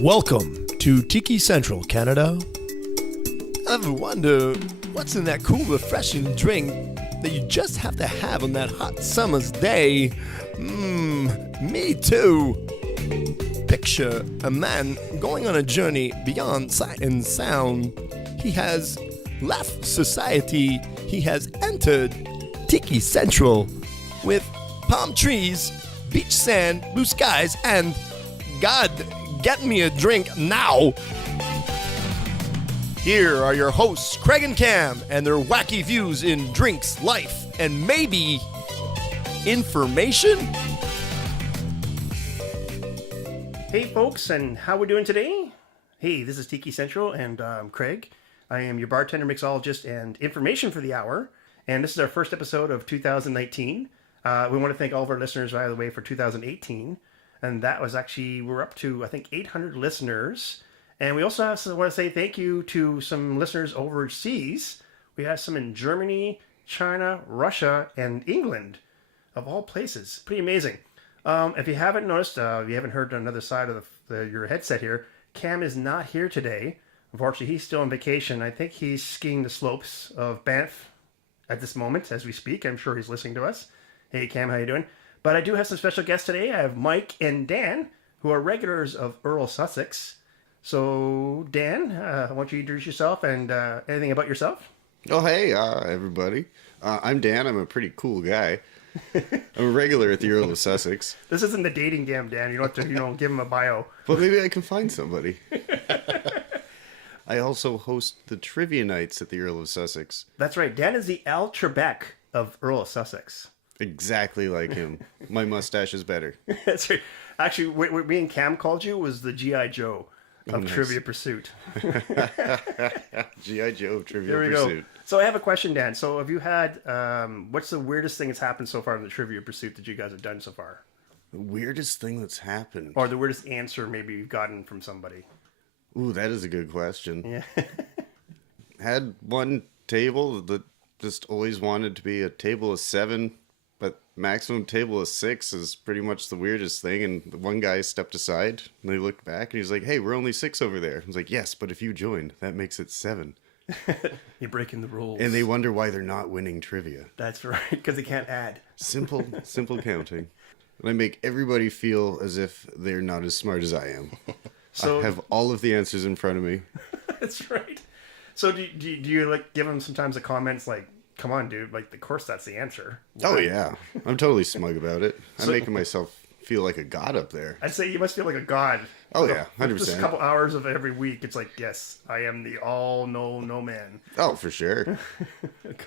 Welcome to Tiki Central, Canada. Ever wonder what's in that cool, refreshing drink that you just have to have on that hot summer's day? Me too. Picture a man going on a journey beyond sight and sound. He has left society. He has entered Tiki Central with palm trees, beach sand, blue skies, and God, get me a drink now. Here are your hosts, Craig and Cam, and their wacky views in drinks, life, and maybe information. Hey folks, and how we doing today? Hey, this is Tiki Central, and I'm Craig. I am your bartender, mixologist, and information for the hour. And this is our first episode of 2019. We want to thank all of our listeners, by the way, for 2018. And that was actually, we're up to, I think, 800 listeners. And we also want to say thank you to some listeners overseas. We have some in Germany, China, Russia, and England, of all places. Pretty amazing. If you haven't noticed, if you haven't heard on another side of your headset here, Cam is not here today. Unfortunately, he's still on vacation. I think he's skiing the slopes of Banff at this moment as we speak. I'm sure he's listening to us. Hey, Cam, how you doing? But I do have some special guests today. I have Mike and Dan, who are regulars of Earl of Sussex. So, Dan, why don't you introduce yourself and anything about yourself? Oh, hey, everybody. I'm Dan. I'm a pretty cool guy. I'm a regular at the Earl of Sussex. This isn't the dating game, Dan. You don't have to, give him a bio. But maybe I can find somebody. I also host the trivia nights at the Earl of Sussex. That's right. Dan is the Al Trebek of Earl of Sussex. Exactly like him. My mustache is better. That's right. Actually, what me and Cam called you was the G.I. Joe of nice. Trivia Pursuit. G.I. Joe of Trivia There we Pursuit. go. So I have a question, Dan. So have you had, what's the weirdest thing that's happened so far in the Trivia Pursuit that you guys have done so far? The weirdest thing that's happened. Or the weirdest answer maybe you've gotten from somebody? Ooh, that is a good question. Yeah. Had one table that just always wanted to be a table of 7, but maximum table of 6 is pretty much the weirdest thing. And the one guy stepped aside and they looked back and he's like, hey, we're only 6 over there. I was like, yes, but if you join, that makes it 7. You're breaking the rules. And they wonder why they're not winning trivia. That's right, because they can't add. Simple counting. And I make everybody feel as if they're not as smart as I am. So I have all of the answers in front of me. That's right. So do you like give them sometimes the comments like, come on, dude, like, of course that's the answer. Oh, yeah. I'm totally smug about it. I'm making myself feel like a god up there. I'd say you must feel like a god. Oh, yeah, 100%. Just a couple hours of every week, it's like, yes, I am the no man. Oh, for sure.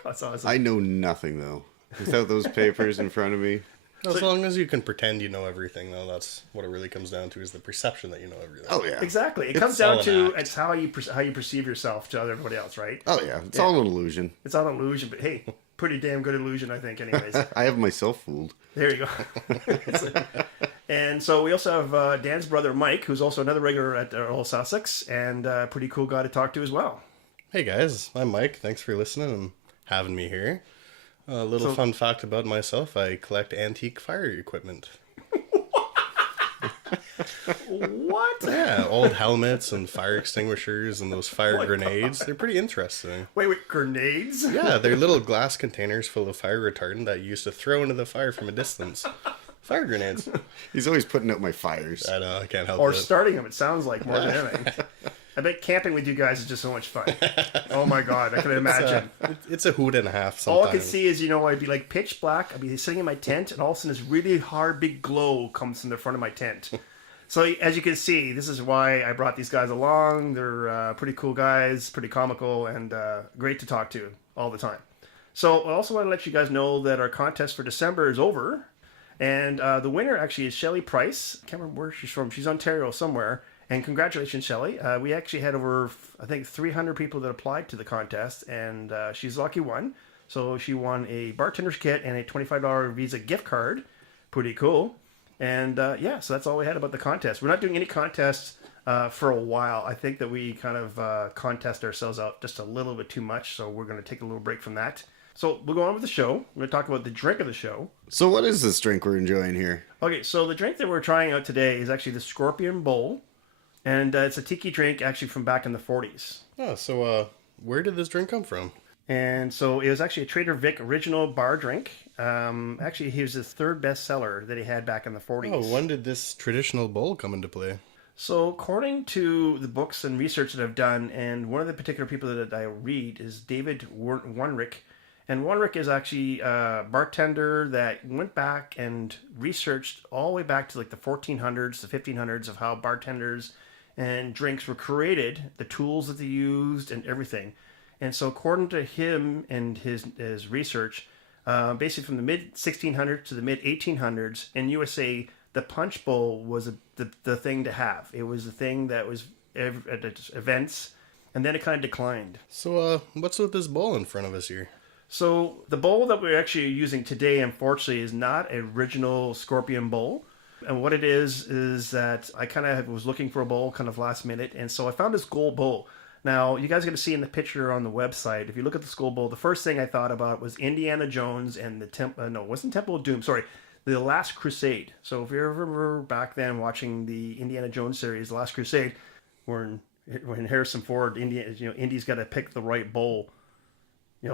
That's awesome. I know nothing, though. Without those papers in front of me. As long as you can pretend you know everything, though, that's what it really comes down to, is the perception that you know everything. Oh, yeah. Exactly. It comes down to it's how you perceive yourself to everybody else, right? Oh, yeah. It's all an illusion. It's all an illusion, but hey, pretty damn good illusion, I think, anyways. I have myself fooled. There you go. And so we also have Dan's brother, Mike, who's also another regular at Earl of Sussex, and a pretty cool guy to talk to as well. Hey, guys. I'm Mike. Thanks for listening and having me here. A little fun fact about myself, I collect antique fire equipment. What? Yeah, old helmets and fire extinguishers and those fire grenades. They're pretty interesting. Wait, grenades? Yeah, they're little glass containers full of fire retardant that you used to throw into the fire from a distance. Fire grenades. He's always putting out my fires. I know, I can't help it. Or starting them, it sounds like, more than anything. I bet camping with you guys is just so much fun. Oh my god, I can imagine. It's a hoot and a half sometimes. All I can see is, I'd be like pitch black, I'd be sitting in my tent, and all of a sudden this really hard, big glow comes from the front of my tent. So as you can see, this is why I brought these guys along. They're pretty cool guys, pretty comical, and great to talk to all the time. So I also want to let you guys know that our contest for December is over. And the winner actually is Shelley Price. I can't remember where she's from. She's Ontario somewhere. And congratulations, Shelley. We actually had over, I think, 300 people that applied to the contest, and she's the lucky one. So she won a bartender's kit and a $25 Visa gift card. Pretty cool. And so that's all we had about the contest. We're not doing any contests for a while. I think that we kind of contest ourselves out just a little bit too much, so we're going to take a little break from that. So we'll go on with the show. We're going to talk about the drink of the show. So what is this drink we're enjoying here? Okay, so the drink that we're trying out today is actually the Scorpion Bowl. And it's a tiki drink actually from back in the 40s. Oh, so where did this drink come from? And so it was actually a Trader Vic original bar drink. Actually, he was his third bestseller that he had back in the 40s. Oh, when did this traditional bowl come into play? So according to the books and research that I've done, and one of the particular people that I read is David Warnrick. And Warnrick is actually a bartender that went back and researched all the way back to like the 1400s, the 1500s of how bartenders and drinks were created, the tools that they used and everything. And so according to him and his research, basically from the mid-1600s to the mid-1800s in USA, the punch bowl was the thing to have. It was the thing that was at events, and then it kind of declined. So what's with this bowl in front of us here? So the bowl that we're actually using today, unfortunately, is not an original Scorpion bowl. And what it is that I kind of was looking for a bowl kind of last minute, and so I found this gold bowl. Now, you guys are going to see in the picture on the website, if you look at the skull bowl, the first thing I thought about was Indiana Jones and the it wasn't Temple of Doom, sorry, The Last Crusade. So if you ever remember back then watching the Indiana Jones series, The Last Crusade, when Harrison Ford, Indy's got to pick the right bowl,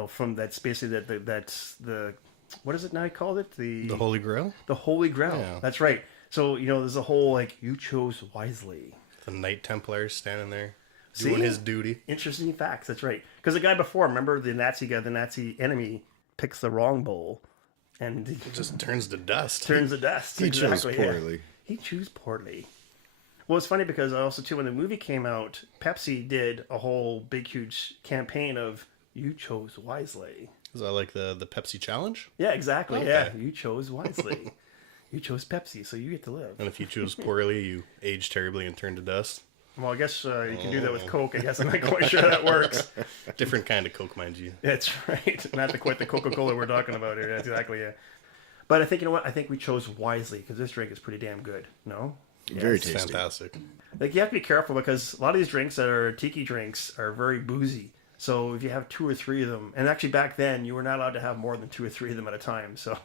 from that's basically that's the, what is it now I called it? The Holy Grail? The Holy Grail, Yeah. That's right. So, there's a whole, you chose wisely. The Knight Templar standing there. Doing his duty. Interesting facts. That's right. Because the guy before, remember the Nazi enemy picks the wrong bowl, and he Just turns to dust. He chose poorly. Yeah. He chose poorly. Well, it's funny because also too when the movie came out, Pepsi did a whole big huge campaign of "You chose wisely." Is that like the Pepsi challenge? Yeah, exactly. Okay. Yeah, you chose wisely. You chose Pepsi, so you get to live. And if you choose poorly, you age terribly and turn to dust. Well, I guess you can do that with Coke. I guess I'm not quite sure that works. Different kind of Coke, mind you. That's right. Not quite the Coca-Cola we're talking about here. That's exactly it. But I think, I think we chose wisely because this drink is pretty damn good. No? Very It's tasty. fantastic. You have to be careful because a lot of these drinks that are tiki drinks are very boozy. So if you have 2 or 3 of them, and actually back then you were not allowed to have more than 2 or 3 of them at a time. So,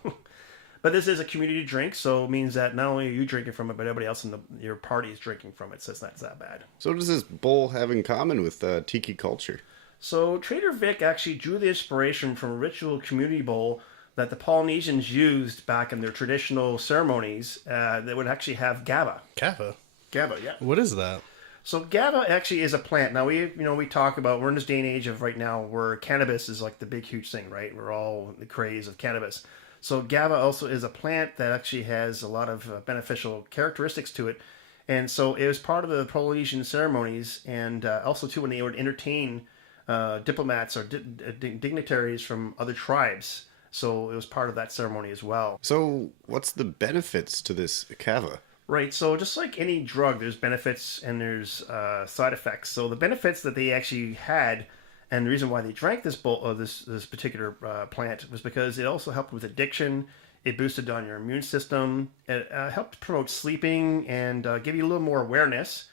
but this is a community drink, so it means that not only are you drinking from it, but everybody else in your party is drinking from it. So it's not that bad. So what does this bowl have in common with tiki culture? So Trader Vic actually drew the inspiration from a ritual community bowl that the Polynesians used back in their traditional ceremonies that would actually have Gabba. Kava? Gabba, yeah. What is that? So Gabba actually is a plant. Now we talk about, we're in this day and age of right now where cannabis is like the big huge thing, right? We're all in the craze of cannabis. So Gabba also is a plant that actually has a lot of beneficial characteristics to it. And so it was part of the Polynesian ceremonies, and also too when they would entertain diplomats or dignitaries from other tribes. So it was part of that ceremony as well. So what's the benefits to this kava? Right, so just like any drug, there's benefits and there's side effects. So the benefits that they actually had, and the reason why they drank this this particular plant was because it also helped with addiction. It boosted on your immune system. It helped promote sleeping and give you a little more awareness.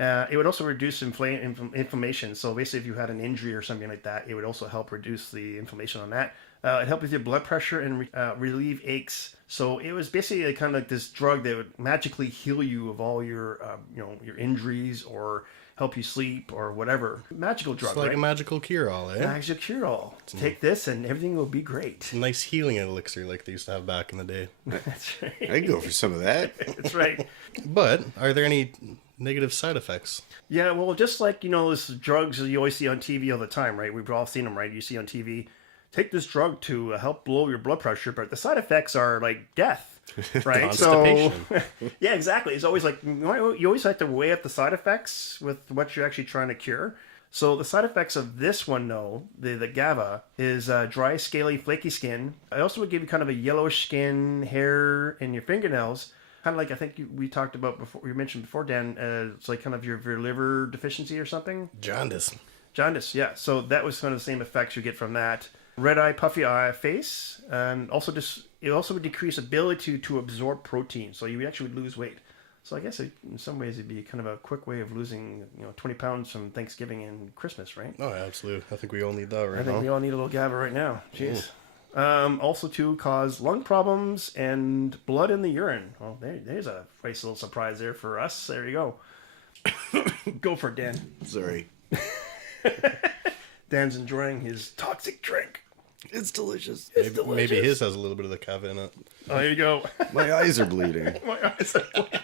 It would also reduce inflammation. So basically, if you had an injury or something like that, it would also help reduce the inflammation on that. It helped with your blood pressure and relieve aches. So it was basically kind of like this drug that would magically heal you of all your, your injuries or help you sleep or whatever. Magical drug, It's like right? a magical cure-all, eh? Magical cure-all. Take this and everything will be great. A nice healing elixir like they used to have back in the day. That's right. I'd go for some of that. That's right. But are there any negative side effects? Yeah, well, just like, those drugs you always see on TV all the time, right? We've all seen them, right? You see on TV, take this drug to help lower your blood pressure, but the side effects are like death, right? Constipation. So, yeah, exactly. It's always like, you always have to weigh up the side effects with what you're actually trying to cure. So the side effects of this one, though, the Gabba, is dry, scaly, flaky skin. It also would give you kind of a yellowish skin, hair, and your fingernails. Kind of like I think we talked about before, you mentioned before, Dan, it's like kind of your liver deficiency or something. Jaundice. Jaundice, yeah. So that was kind of the same effects you get from that. Red eye, puffy eye, face, and also it also would decrease ability to absorb protein. So you actually would lose weight. So I guess in some ways it'd be kind of a quick way of losing 20 pounds from Thanksgiving and Christmas, right? Oh, absolutely. I think we all need that right I think now. we all need a little Gabba right now. Jeez. Also to cause lung problems and blood in the urine. Well, there's a nice little surprise there for us. There you go. Go for it, Dan. Sorry. Dan's enjoying his toxic drink. It's delicious. Maybe his has a little bit of the Kava in it. Oh, there you go. My eyes are bleeding. My eyes are bleeding.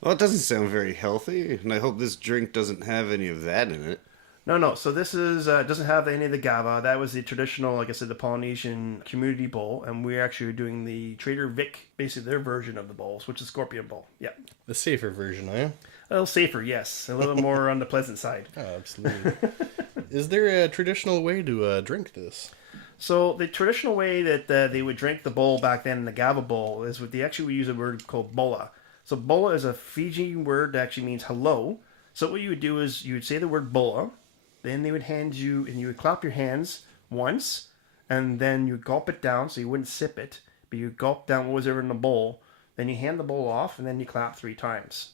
Well, it doesn't sound very healthy, and I hope this drink doesn't have any of that in it. No. So this is doesn't have any of the Gabba. That was the traditional, like I said, the Polynesian community bowl, and we're actually doing the Trader Vic, basically their version of the bowls, which is Scorpion Bowl. Yeah, The safer version, eh? a little safer, yes, a little more on the pleasant side. Oh, absolutely. Is there a traditional way to drink this? So the traditional way that they would drink the bowl back then in the Kava Bowl is what they actually would use a word called bola. So bola is a Fiji word that actually means hello. So what you would do is you would say the word bola, then they would hand you, and you would clap your hands once, and then you gulp it down, so you wouldn't sip it, but you gulp down what was ever in the bowl, then you hand the bowl off, and then you clap 3 times.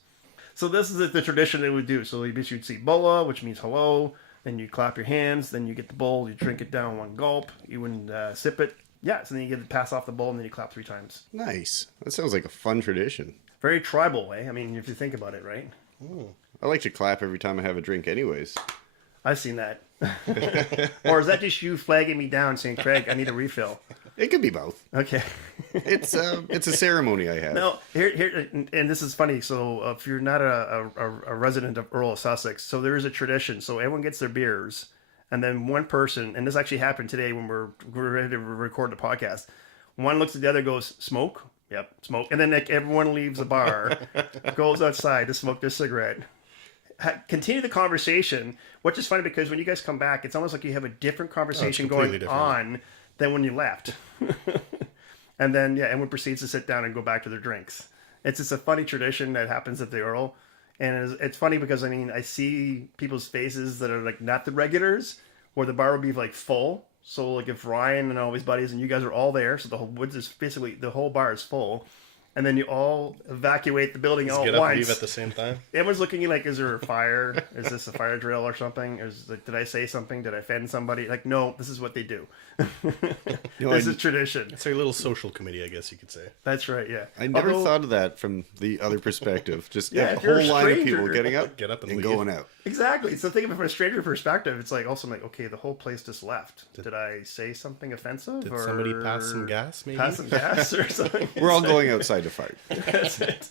So this is the tradition they would do. So you basically would say bola, which means hello, then you clap your hands, then you get the bowl, you drink it down 1 gulp, you wouldn't sip it. Yeah, so then you get to pass off the bowl, and then you clap 3 times. Nice. That sounds like a fun tradition. Very tribal way. I mean, if you think about it, right? I like to clap every time I have a drink anyways. I've seen that. Or is that just you flagging me down saying, Craig, I need a refill? It could be both. Okay. It's a ceremony I have. No, here, and this is funny. So if you're not a resident of Earl of Sussex, so there is a tradition. So everyone gets their beers, and then one person, and this actually happened today when we're ready to record the podcast. One looks at the other, goes, smoke? Yep, smoke. And then like, everyone leaves the bar, goes outside to smoke their cigarette. Continue the conversation, which is funny because when you guys come back, it's almost like you have a different conversation going on than when you left. And then, yeah, everyone proceeds to sit down and go back to their drinks. It's just a funny tradition that happens at the Earl. And it's funny because, I mean, I see people's faces that are like not the regulars, where the bar will be like full. So like if Ryan and all his buddies and you guys are all there, so the whole woods is basically, the whole bar is full. And then you all evacuate the building all at once. Get up and leave at the same time. Everyone's looking at like, is there a fire? Is this a fire drill or something? Did I say something? Did I offend somebody? Like, no, this is what they do. This is tradition. It's like a little social committee, I guess you could say. That's right, yeah. I never thought of that from the other perspective. Just Yeah, a if you're whole a line of stranger, people getting up, get up and leave. going out. Exactly. So think of it from a stranger perspective. It's like also like, okay, the whole place just left. Did I say something offensive? Did or somebody pass some gas, maybe? Pass some gas or something? We're all going outside to fight. That's it.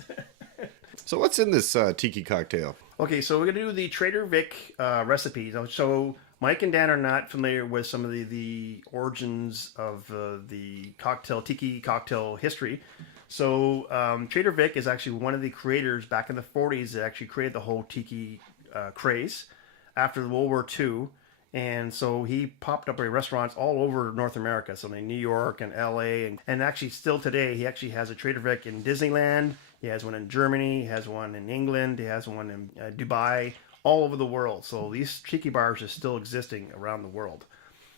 So what's in this tiki cocktail? Okay, so we're going to do the Trader Vic recipes. So Mike and Dan are not familiar with some of the origins of the Tiki cocktail history. So Trader Vic is actually one of the creators back in the 40s that actually created the whole Tiki craze after World War II. And so he popped up at restaurants all over North America. So in New York and LA. And actually still today, he actually has a Trader Vic in Disneyland. He has one in Germany. He has one in England. He has one in Dubai. All over the world. So these tiki bars are still existing around the world.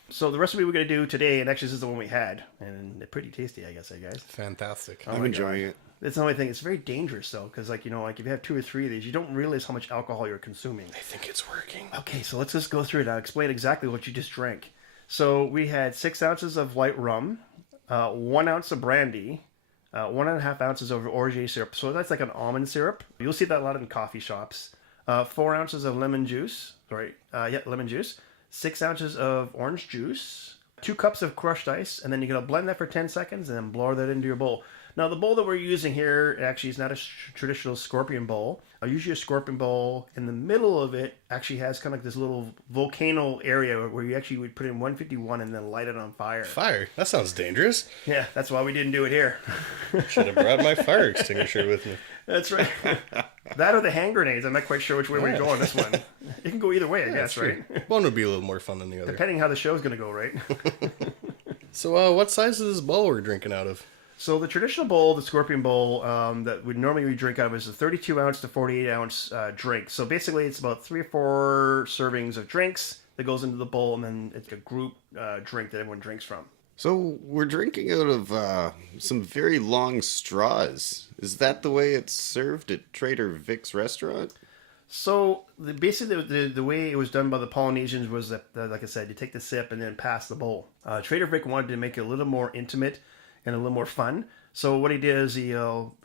So the recipe we're going to do today, and actually this is the one we had. And they're pretty tasty, I guess, guys. Fantastic. I'm enjoying it. That's the only thing. It's very dangerous, though, because, like, you know, like if you have 2 or 3 of these, you don't realize how much alcohol you're consuming. I think it's working. Okay, so let's just go through it. I'll explain exactly what you just drank. So we had 6 ounces of white rum, 1 ounce of brandy, 1.5 ounces of orgeat syrup. So that's like an almond syrup. You'll see that a lot in coffee shops. 4 ounces of lemon juice. Lemon juice. 6 ounces of orange juice. 2 cups of crushed ice. And then you're going to blend that for 10 seconds and then blow that into your bowl. Now, the bowl that we're using here actually is not a traditional scorpion bowl. Usually a scorpion bowl, in the middle of it, actually has kind of like this little volcano area where you actually would put in 151 and then light it on fire. Fire? That sounds dangerous. Yeah, that's why we didn't do it here. Should have brought my fire extinguisher with me. That's right. That or the hand grenades. I'm not quite sure which way we're going this one. It can go either way, I guess, right? One would be a little more fun than the other. Depending how the show's going to go, right? So what size is this bowl we're drinking out of? So the traditional bowl, the Scorpion Bowl, that we normally drink out of is a 32 ounce to 48 ounce drink. So basically it's about 3 or 4 servings of drinks that goes into the bowl, and then it's a group drink that everyone drinks from. So we're drinking out of some very long straws. Is that the way it's served at Trader Vic's restaurant? So basically the way it was done by the Polynesians was that, like I said, you take the sip and then pass the bowl. Trader Vic wanted to make it a little more intimate and a little more fun. So what he did is he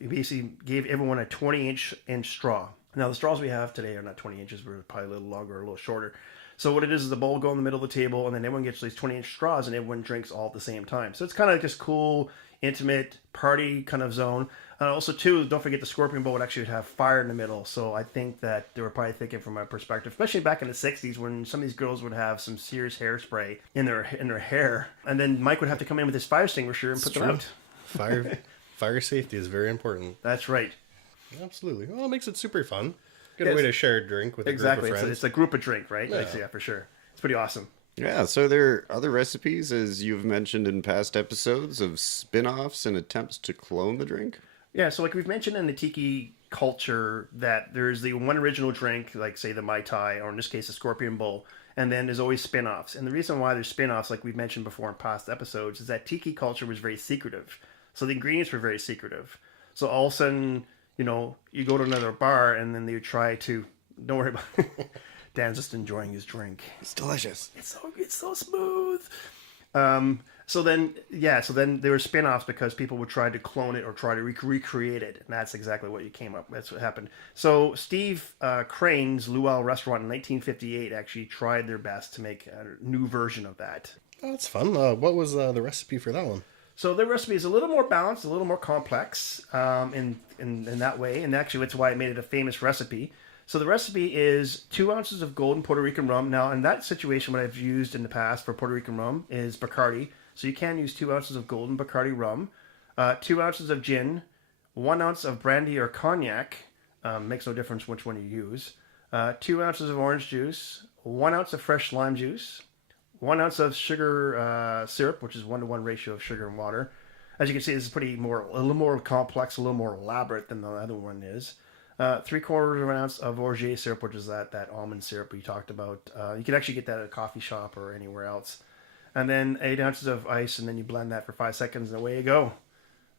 basically gave everyone a 20-inch straw. Now, the straws we have today are not 20 inches. We're probably a little longer or a little shorter. So what it is a bowl go in the middle of the table, and then everyone gets these 20-inch straws, and everyone drinks all at the same time. So it's kind of like this cool, intimate party kind of zone. Also, too, don't forget the scorpion bowl would actually have fire in the middle. So I think that they were probably thinking from my perspective, especially back in the 60s when some of these girls would have some serious hairspray in their hair. And then Mike would have to come in with his fire extinguisher and put them out. Fire safety is very important. That's right. Absolutely. Well, it makes it super fun. Good way to share a drink with a group of friends. It's a group of drink, right? Yeah. Yeah, for sure. It's pretty awesome. Yeah, so there are other recipes, as you've mentioned in past episodes, of spin-offs and attempts to clone the drink? Yeah, so like we've mentioned in the Tiki culture that there's the one original drink, like say the Mai Tai, or in this case the Scorpion Bowl, and then there's always spin-offs. And the reason why there's spin-offs, like we've mentioned before in past episodes, is that Tiki culture was very secretive. So the ingredients were very secretive. So all of a sudden, you know, you go to another bar and then they try to, don't worry about it. Dan's just enjoying his drink. It's delicious. It's so smooth. So then there were spin-offs because people would try to clone it or try to recreate it. And that's exactly what you came up. That's what happened. So Steve Crane's Luau restaurant in 1958 actually tried their best to make a new version of that. Oh, that's fun. What was the recipe for that one? So the recipe is a little more balanced, a little more complex in that way. And actually that's why it made it a famous recipe. So the recipe is 2 ounces of golden Puerto Rican rum. Now, in that situation, what I've used in the past for Puerto Rican rum is Bacardi. So you can use 2 ounces of golden Bacardi rum, 2 ounces of gin, 1 ounce of brandy or cognac. Makes no difference which one you use. 2 ounces of orange juice, 1 ounce of fresh lime juice, 1 ounce of sugar syrup, which is 1-to-1 ratio of sugar and water. As you can see, this is a little more complex, a little more elaborate than the other one is. 3/4 of an ounce of orgeat syrup, which is that almond syrup we talked about. You can actually get that at a coffee shop or anywhere else. And then 8 ounces of ice, and then you blend that for 5 seconds, and away you go.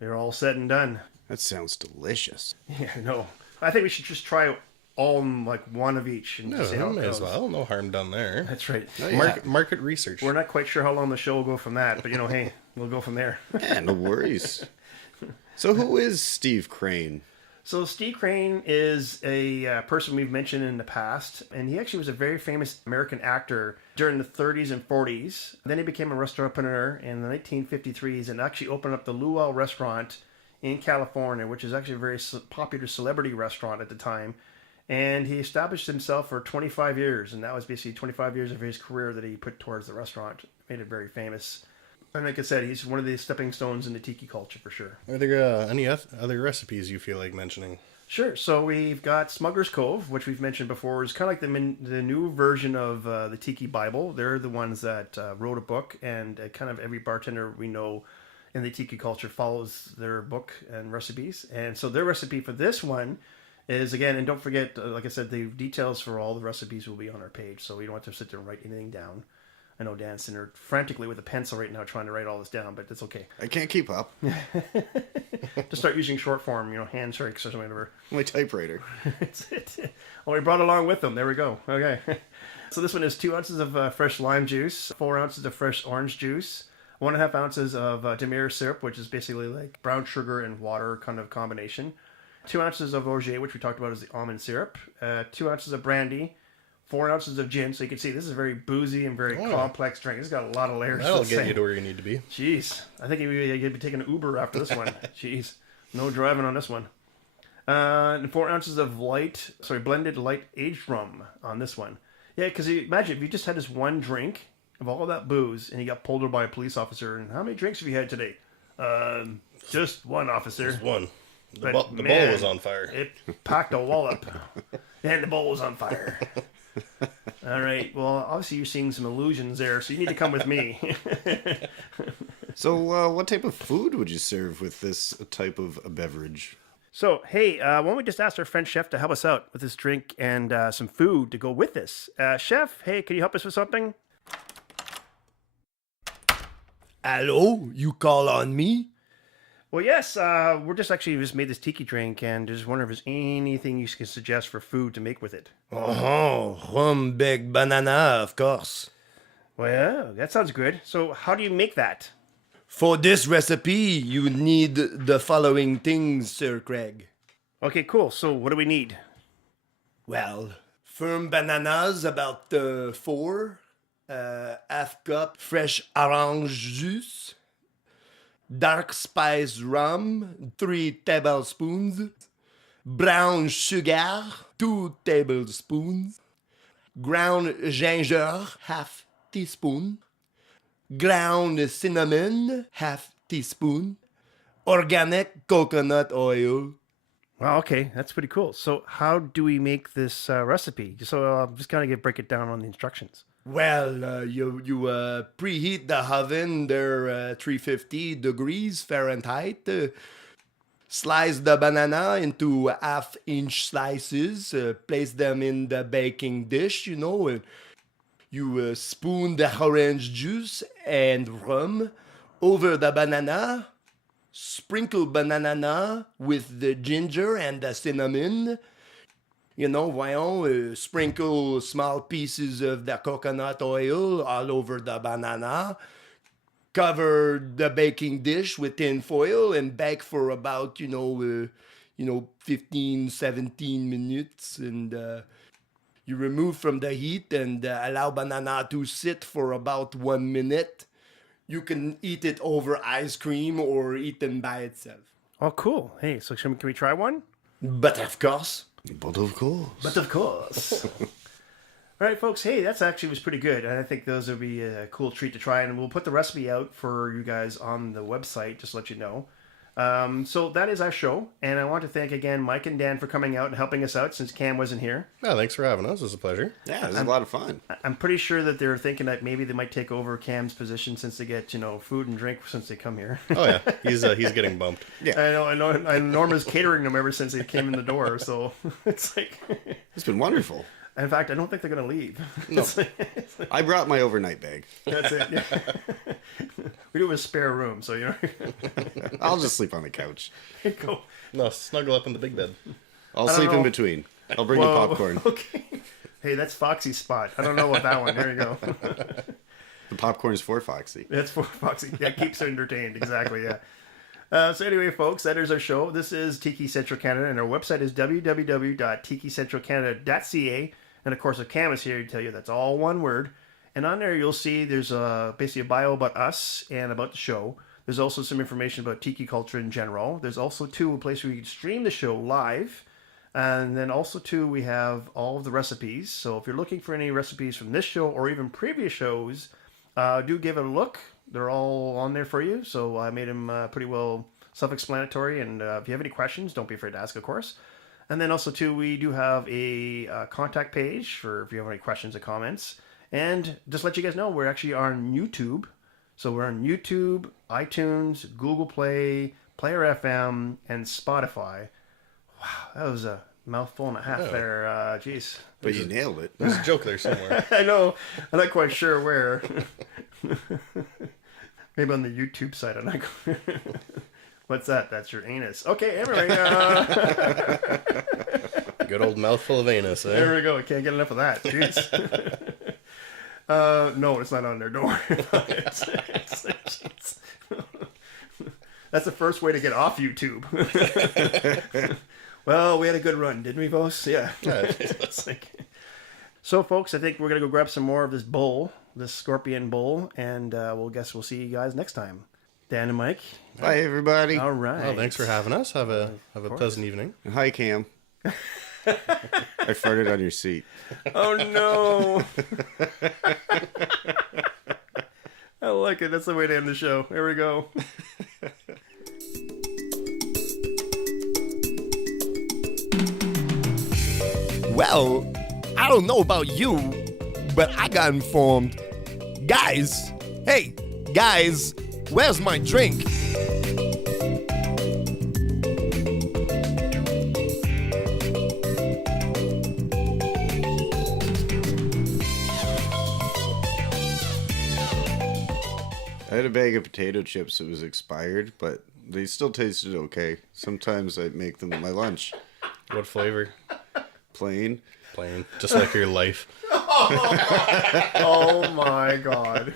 You're all said and done. That sounds delicious. Yeah, no. I think we should just try all like one of each. And No, see how it may goes. as well. No harm done there. That's right. Oh, yeah. Market research. We're not quite sure how long the show will go from that, but hey, we'll go from there. Yeah, no worries. So who is Steve Crane? So Steve Crane is a person we've mentioned in the past, and he actually was a very famous American actor during the 30s and 40s. Then he became a restaurateur in the 1953s and actually opened up the Luau restaurant in California, which is actually a very popular celebrity restaurant at the time. And he established himself for 25 years, and that was basically 25 years of his career that he put towards the restaurant. Made it very famous. And like I said, he's one of the stepping stones in the Tiki culture for sure. Are there any other recipes you feel like mentioning? Sure. So we've got Smuggler's Cove, which we've mentioned before, is kind of like the new version of the Tiki Bible. They're the ones that wrote a book, and kind of every bartender we know in the Tiki culture follows their book and recipes. And so their recipe for this one is, again, and don't forget, like I said, the details for all the recipes will be on our page, so we don't have to sit there and write anything down. I know Dan's sitting there frantically with a pencil right now trying to write all this down, but it's okay. I can't keep up. Just start using short form, hand shakes or something. Whatever. My typewriter. That's it. Oh, we brought along with them. There we go. Okay. So this one is 2 ounces of fresh lime juice, 4 ounces of fresh orange juice, 1.5 ounces of Demerara syrup, which is basically like brown sugar and water kind of combination, 2 ounces of orgeat, which we talked about as the almond syrup, 2 ounces of brandy, 4 ounces of gin. So you can see this is a very boozy and very complex drink. It's got a lot of layers. That'll get you to where you need to be. Jeez. I think you'd be taking an Uber after this one. Jeez. No driving on this one. And 4 ounces of blended light aged rum on this one. Yeah, because imagine if you just had this one drink of all that booze and you got pulled over by a police officer. And how many drinks have you had today? Just one, officer. Just one. The But, bowl man, was on fire. It packed a wallop. And the bowl was on fire. All right. Well, obviously you're seeing some illusions there, so you need to come with me. So what type of food would you serve with this type of a beverage? So, hey, why don't we just ask our French chef to help us out with this drink and some food to go with this? Chef, hey, can you help us with something? Hello, you call on me? Well, yes, we're just made this tiki drink and just wondering if there's anything you can suggest for food to make with it. Oh, rum, big banana, of course. Well, yeah, that sounds good. So how do you make that? For this recipe, you need the following things, Sir Craig. Okay, cool. So what do we need? Well, firm bananas about 4, half cup fresh orange juice, dark spice rum 3 tablespoons, brown sugar 2 tablespoons, ground ginger half teaspoon, ground cinnamon half teaspoon, organic coconut oil. Wow, okay, that's pretty cool. So how do we make this recipe? So I'm just gonna break it down on the instructions. Well, you preheat the oven there 350 degrees Fahrenheit. Slice the banana into half-inch slices. Place them in the baking dish. And you spoon the orange juice and rum over the banana. Sprinkle banana with the ginger and the cinnamon. Sprinkle small pieces of the coconut oil all over the banana. Cover the baking dish with tin foil and bake for about, 15, 17 minutes. And you remove from the heat and allow banana to sit for about 1 minute. You can eat it over ice cream or eat them by itself. Oh, cool. Hey, so can we try one? But of course. But of course. But of course. All right, folks. Hey, that's actually was pretty good. And I think those would be a cool treat to try. And we'll put the recipe out for you guys on the website, just to let you know. So that is our show. And I want to thank again Mike and Dan for coming out and helping us out since Cam wasn't here. No, thanks for having us. It was a pleasure. Yeah, it was a lot of fun. I'm pretty sure that they're thinking that maybe they might take over Cam's position since they get, food and drink since they come here. Oh yeah, he's getting bumped. Yeah. I know. Norma's catering them ever since they came in the door. So it's like... It's been wonderful. In fact, I don't think they're going to leave. No. It's like, I brought my overnight bag. that's it. Yeah. We do have a spare room, so I'll just sleep on the couch. go. No, snuggle up in the big bed. I'll don't sleep in know. between. I'll bring the Whoa, popcorn. Okay. Hey, that's Foxy's spot. I don't know about that one. There you go. The popcorn's for Foxy. That's for Foxy. Yeah, keeps her entertained. Exactly. Yeah. So anyway, folks, that is our show. This is Tiki Central Canada, and our website is www.tikicentralcanada.ca. And of course, if Cam is here to tell you that's all one word. And on there, you'll see there's basically a bio about us and about the show. There's also some information about tiki culture in general. There's also, a place where you can stream the show live. And then also, we have all of the recipes. So if you're looking for any recipes from this show or even previous shows, do give it a look. They're all on there for you. So I made them pretty well self-explanatory. And if you have any questions, don't be afraid to ask, of course. And then also, we do have a contact page for if you have any questions or comments. And just let you guys know, we're actually on YouTube. So we're on YouTube, iTunes, Google Play, Player FM, and Spotify. Wow, that was a mouthful and a half there. Jeez. But you nailed it. There's a joke there somewhere. I know. I'm not quite sure where. Maybe on the YouTube side. I'm not quite... What's that? That's your anus. Okay, anyway. Good old mouthful of anus, eh? There we go. I can't get enough of that. Jeez. No, it's not on there. Don't worry about it. That's the first way to get off YouTube. Well, we had a good run, didn't we, boss? Yeah. It's like... So, folks, I think we're going to go grab some more of this bowl, this scorpion bowl, and we'll see you guys next time. Dan and Mike. Bye, everybody. All right. Well, thanks for having us. Have a pleasant evening. Hi, Cam. I farted on your seat. Oh, no. I like it. That's the way to end the show. Here we go. Well, I don't know about you, but I got informed. Guys, hey, guys, where's my drink? I had a bag of potato chips that was expired, but they still tasted okay. Sometimes I make them my lunch. What flavor? Plain. Plain. Just like your life. Oh my God.